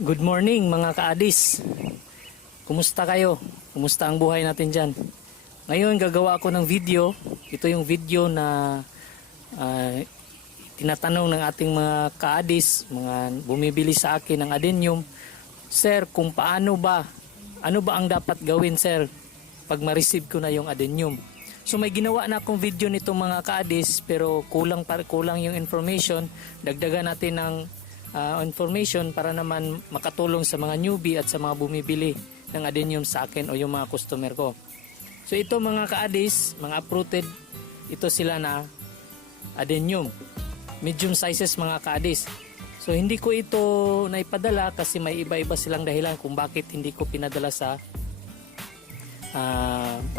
Good morning mga kaadis. Kumusta kayo? Kumusta ang buhay natin dyan? Ngayon gagawa ako ng video. Ito yung video na tinatanong ng ating mga kaadis, mga bumibili sa akin ng adenium. Sir, kung paano ba? Ano ba ang dapat gawin, sir, pag ma-receive ko na yung adenium? So may ginawa na akong video nito mga kaadis, pero kulang yung information. Dagdagan natin ng information para naman makatulong sa mga newbie at sa mga bumibili ng adenium sa akin o yung mga customer ko. So ito mga kaadis, mga uprooted, ito sila na adenium. Medium sizes mga kaadis. So hindi ko ito naipadala kasi may iba-iba silang dahilan kung bakit hindi ko pinadala sa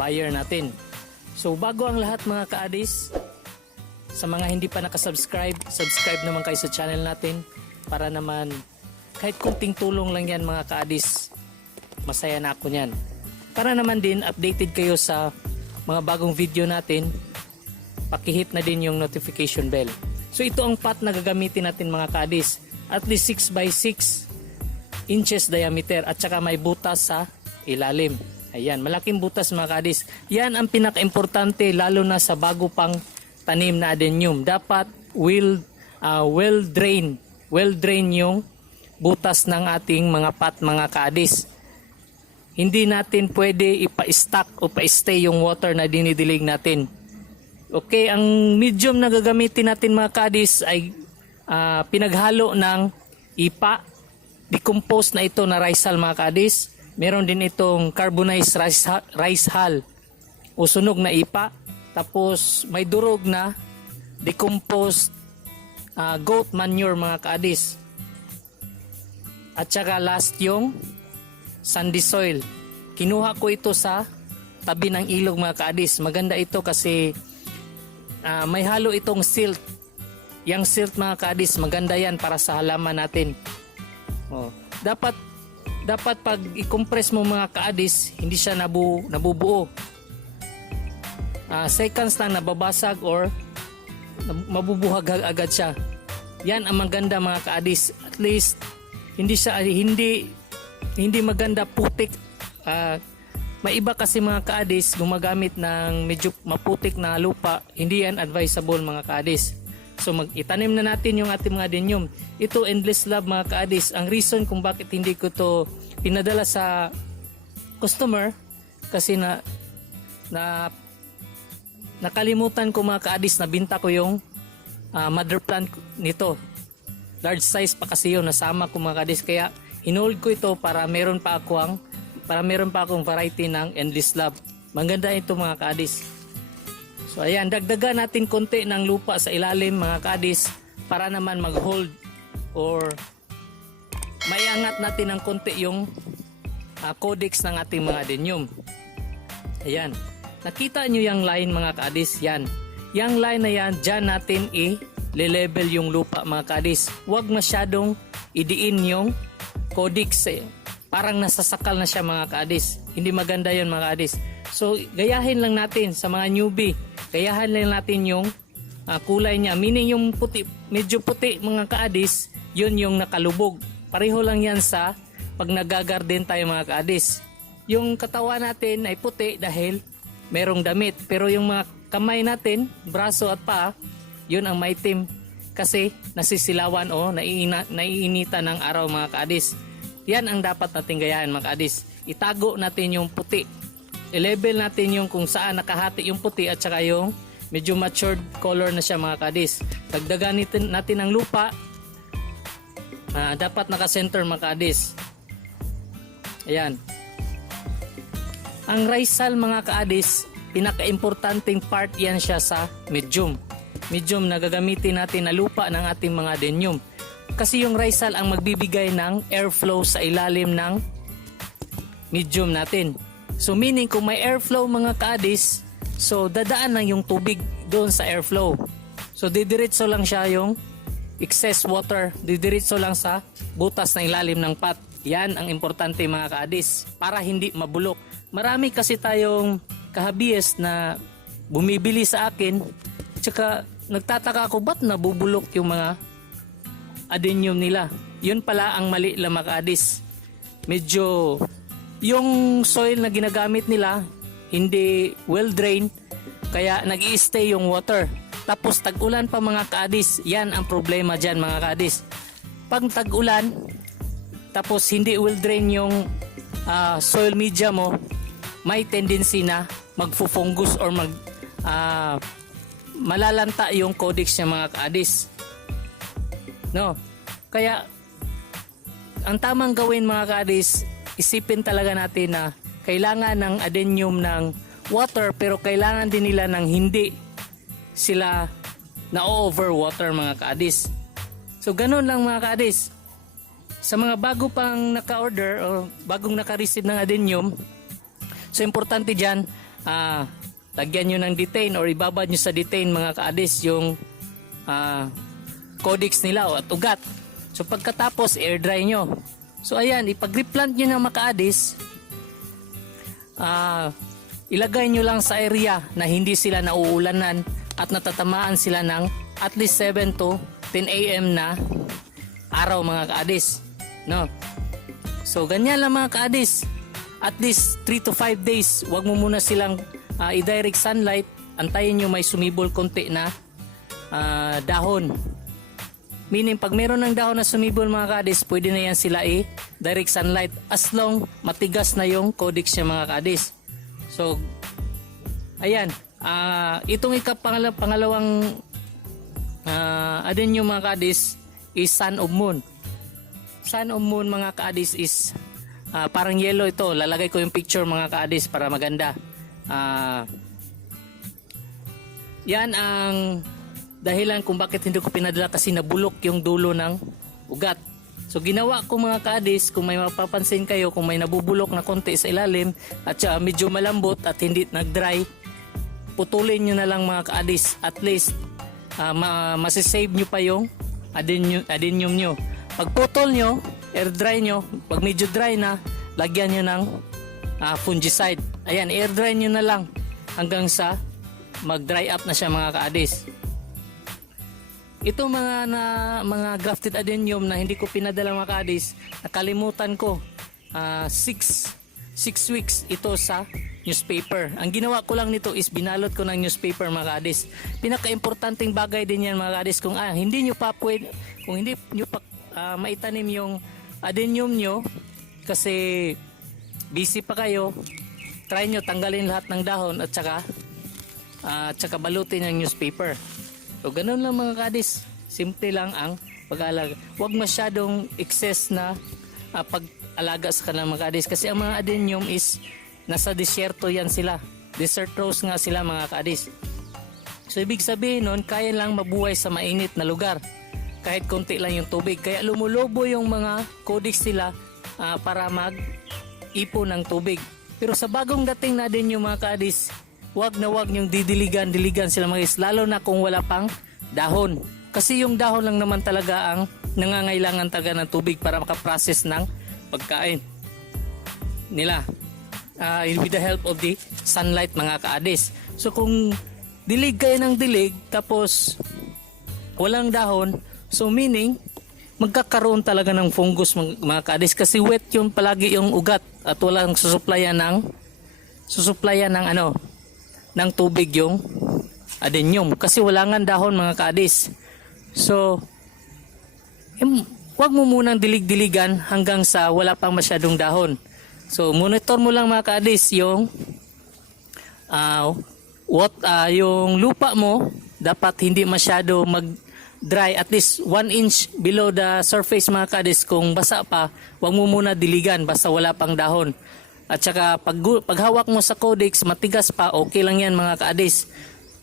buyer natin. So bago ang lahat mga kaadis, sa mga hindi pa nakasubscribe, subscribe naman kayo sa channel natin. Para naman kahit kunting tulong lang yan mga kaadis, masaya na ako niyan. Para naman din updated kayo sa mga bagong video natin, pakihit na din yung notification bell. So ito ang pot na gagamitin natin mga kaadis, at least 6x6 inches diameter at saka may butas sa ilalim. Ayan, malaking butas mga kaadis. Yan ang pinaka-importante lalo na sa bago pang tanim na adenium. Dapat well drain yung butas ng ating mga pot mga kaadis. Hindi natin pwede ipa-stack o pa-stay yung water na dinidilig natin. Okay, ang medium na gagamitin natin mga kaadis ay pinaghalo ng ipa, decomposed na ito na rice hull mga kaadis. Meron din itong carbonized rice hull o sunog na ipa. Tapos may durog na decomposed goat manure mga kaadis. At saka last yung sandy soil. Kinuha ko ito sa tabi ng ilog mga kaadis. Maganda ito kasi may halo itong silt. Yang silt mga kaadis, maganda yan para sa halaman natin. Dapat pag i-compress mo mga kaadis, hindi siya nabubuo. Seconds lang nababasag or mabubuhag agad siya. Yan ang maganda mga kaadis. At least hindi maganda putik. May iba kasi mga kaadis gumagamit ng medyo maputik na lupa. Hindi yan advisable mga kaadis. So itanim na natin yung ating mga adenium. Ito endless love mga kaadis. Ang reason kung bakit hindi ko to pinadala sa customer kasi nakalimutan ko mga kaadis na binta ko yung mother plant nito. Large size pa kasi yun, nasama ko mga kaadis. Kaya hinold ko ito para meron pa akong variety ng endless love. Maganda ito mga kaadis. So ayan, dagdagan natin konti ng lupa sa ilalim mga kaadis para naman mag-hold or maiangat natin ng konti yung codex ng ating mga adenium. Ayan. Nakita nyo yung line mga kaadis? Yan. Yung line na yan, dyan natin i-level yung lupa mga kaadis. Huwag masyadong idiin yung codex. Parang nasasakal na siya mga kaadis. Hindi maganda yun mga kaadis. So gayahin lang natin sa mga newbie. Gayahin lang natin yung kulay niya. Meaning yung puti, medyo puti mga kaadis, yun yung nakalubog. Pareho lang yan sa pag nagagarden tayo mga kaadis. Yung katawan natin ay puti dahil merong damit. Pero yung mga kamay natin, braso at paa, yun ang maitim. Kasi nasisilawan o naiinitan ng araw mga kaadis. Yan ang dapat natin gayahin mga kaadis. Itago natin yung puti. I-level natin yung kung saan nakahati yung puti at saka yung medyo matured color na siya mga kaadis. Dagdagan natin ang lupa. Dapat naka-center mga kaadis. Ayan. Ang rice hull mga kaadis, pinaka-importanting part yan siya sa medium. Medium na gagamitin natin na lupa ng ating mga adenium. Kasi yung rice hull ang magbibigay ng airflow sa ilalim ng medium natin. So meaning kung may airflow mga kaadis, so dadaan lang yung tubig doon sa airflow. So didiretso lang siya yung excess water, didiretso lang sa butas na ilalim ng pot. Yan ang importante mga kaadis para hindi mabulok. Marami kasi tayong kahabiyes na bumibili sa akin, tsaka nagtataka ako ba't nabubulok yung mga adenium nila. Yun pala ang mali lang mga ka-addis. Medyo yung soil na ginagamit nila hindi well drained, kaya nag-i-stay yung water. Tapos tag-ulan pa mga ka-addis, yan ang problema dyan mga ka-addis. Pag tag-ulan, tapos hindi well drain yung soil media mo, may tendency na magfo-fungus or malalanta yung codex niya mga ka-addis. No? Kaya ang tamang gawin mga ka-addis, isipin talaga natin na kailangan ng adenium ng water, pero kailangan din nila ng hindi sila na-overwater mga ka-addis. So ganun lang mga ka-addis. Sa mga bago pang naka-order o bagong naka-receive ng adenium, so importante dyan, lagyan nyo ng detain or ibabad nyo sa detain mga ka-addis yung codex nila at ugat. So pagkatapos air dry nyo. So ayan, ipag-replant nyo ng mga ka-addis, ilagay nyo lang sa area na hindi sila nauulanan at natatamaan sila ng at least 7 to 10 AM na araw mga ka-addis. No? So ganyan lang mga ka-addis. At least 3 to 5 days, wag mo muna silang i-direct sunlight. Antayin nyo may sumibol konti na dahon. Meaning pag meron ng dahon na sumibol mga ka-addis, pwede na yan sila i-direct sunlight as long matigas na yung codex niya mga ka-addis. So ayan, itong pangalawang adenium mga ka-addis is Sun of Moon. Sun of Moon mga ka-addis is parang yellow ito. Lalagay ko yung picture mga ka-addis para maganda. Yan ang dahilan kung bakit hindi ko pinadala, kasi nabulok yung dulo ng ugat. So ginawa ko mga ka-addis, kung may mapapansin kayo, kung may nabubulok na konti sa ilalim at medyo malambot at hindi nag-dry, putulin nyo na lang mga ka-addis. At least masisave nyo pa yung adenium nyo. Pag putol nyo, air dry nyo, pag medyo dry na, lagyan nyo ng fungicide. Ayan, air dry nyo na lang hanggang sa mag-dry up na siya mga ka-addis. Ito mga grafted adenium na hindi ko pinadala mga ka-addis, nakalimutan ko. 6 weeks ito sa newspaper. Ang ginawa ko lang nito is binalot ko ng newspaper mga ka-addis. Pinaka-importanting bagay din yan mga ka-addis. Kung hindi nyo pa maitanim yung adenium nyo kasi busy pa kayo, try nyo tanggalin lahat ng dahon at saka balutin yung newspaper. So ganun lang mga ka-addis, simple lang ang pag-aalaga. Huwag masyadong excess na pag-alaga sa kanila mga ka-addis, kasi ang mga adenium is nasa disyerto yan sila. Desert rose nga sila mga ka-addis. So ibig sabihin nun, kaya lang mabuhay sa mainit na lugar kahit konti lang yung tubig. Kaya lumulobo yung mga codex sila para mag-ipon ng tubig. Pero sa bagong dating na din yung mga ka-addis, wag niyong didiligan sila mga guys, lalo na kung wala pang dahon. Kasi yung dahon lang naman talaga ang nangangailangan talaga ng tubig para makaprocess ng pagkain nila. With the help of the sunlight mga ka-addis. So kung dilig kayo ng dilig tapos walang dahon, so meaning magkakaroon talaga ng fungus mga ka-addis, kasi wet yung palagi yung ugat at walang susuplayan ng tubig yung adenium kasi wala nga dahon mga ka-addis. So wag mo munang dilig-diligan hanggang sa wala pang masyadong dahon. So monitor mo lang mga ka-addis yung yung lupa mo, dapat hindi masyado mag-dry, at least 1 inch below the surface mga ka-addis. Kung basa pa, wag mo muna diligan basta wala pang dahon. At saka paghawak mo sa codex, matigas pa, okay lang yan mga ka-addis.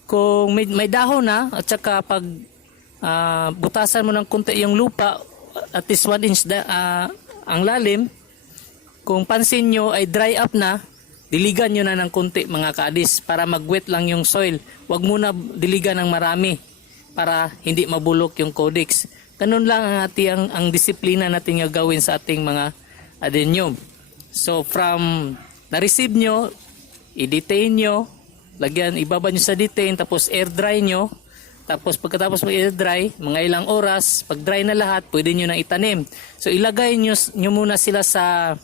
Kung may dahon na, at saka pag butasan mo ng konti yung lupa, at least 1 inch ang lalim, kung pansin nyo ay dry up na, diligan nyo na ng konti mga ka-addis para mag-wet lang yung soil. Huwag muna diligan ng marami para hindi mabulok yung codex. Ganun lang ang disiplina natin gawin sa ating mga adenium. So from na-receive nyo, i-detain nyo, ibaba nyo sa detain, tapos air dry nyo, Tapos pagkatapos mo i-dry, mga ilang oras, pag dry na lahat, pwede nyo nang itanim. So ilagay nyo muna sila sa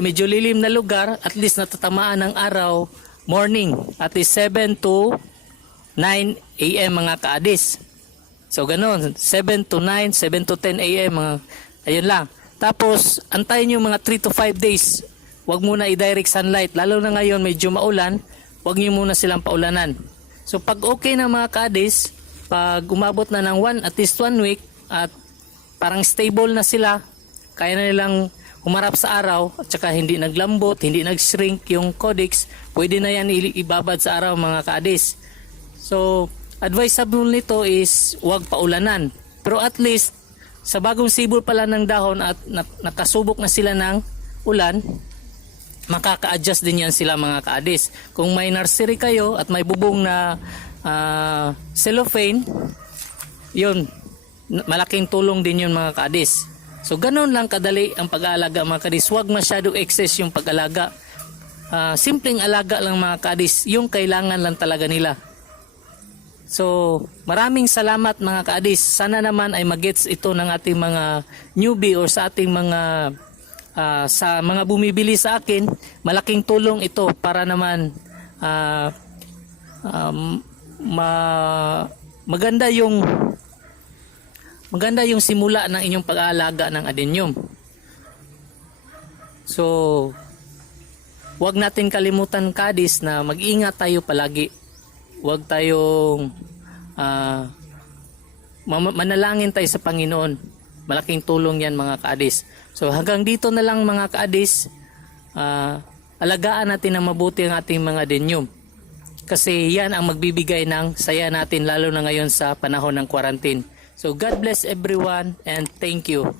medyo lilim na lugar, at least natatamaan ng araw morning, at least 7 to 9 a.m. mga kaadis. So ganun, 7 to 9, 7 to 10 a.m. mga, ayun lang. Tapos antayin nyo mga 3 to 5 days. Huwag muna i-direct sunlight, lalo na ngayon medyo maulan. Huwag nyo muna silang paulanan. So pag okay na mga kaadis, pag umabot na ng at least 1 week at parang stable na sila, kaya na nilang humarap sa araw at saka hindi naglambot, hindi nag-shrink yung codex, pwede na yan ibabad sa araw mga kaadis. So advisable nito is huwag paulanan. Pero at least sa bagong sibol pala ng dahon at nakasubok na sila ng ulan, makaka-adjust din yan sila mga kaadis. Kung may nursery kayo at may bubong na cellophane, yun, malaking tulong din yun mga kaadis. So ganun lang kadali ang pag-aalaga mga kaadis. Huwag masyado excess yung pag-alaga. Simpleng alaga lang mga kaadis, yung kailangan lang talaga nila. So maraming salamat mga kaadis. Sana naman ay magets ito ng ating mga newbie or sa ating mga sa mga bumibili sa akin. Malaking tulong ito para naman maganda yung simula ng inyong pag-aalaga ng adenium. So huwag natin kalimutan kaadis na mag-ingat tayo palagi. Huwag tayong manalangin tayo sa Panginoon. Malaking tulong yan mga kaadis. So hanggang dito na lang mga kaadis. Alagaan natin ng mabuti ang ating mga adenium. Kasi yan ang magbibigay ng saya natin lalo na ngayon sa panahon ng quarantine. So God bless everyone and thank you.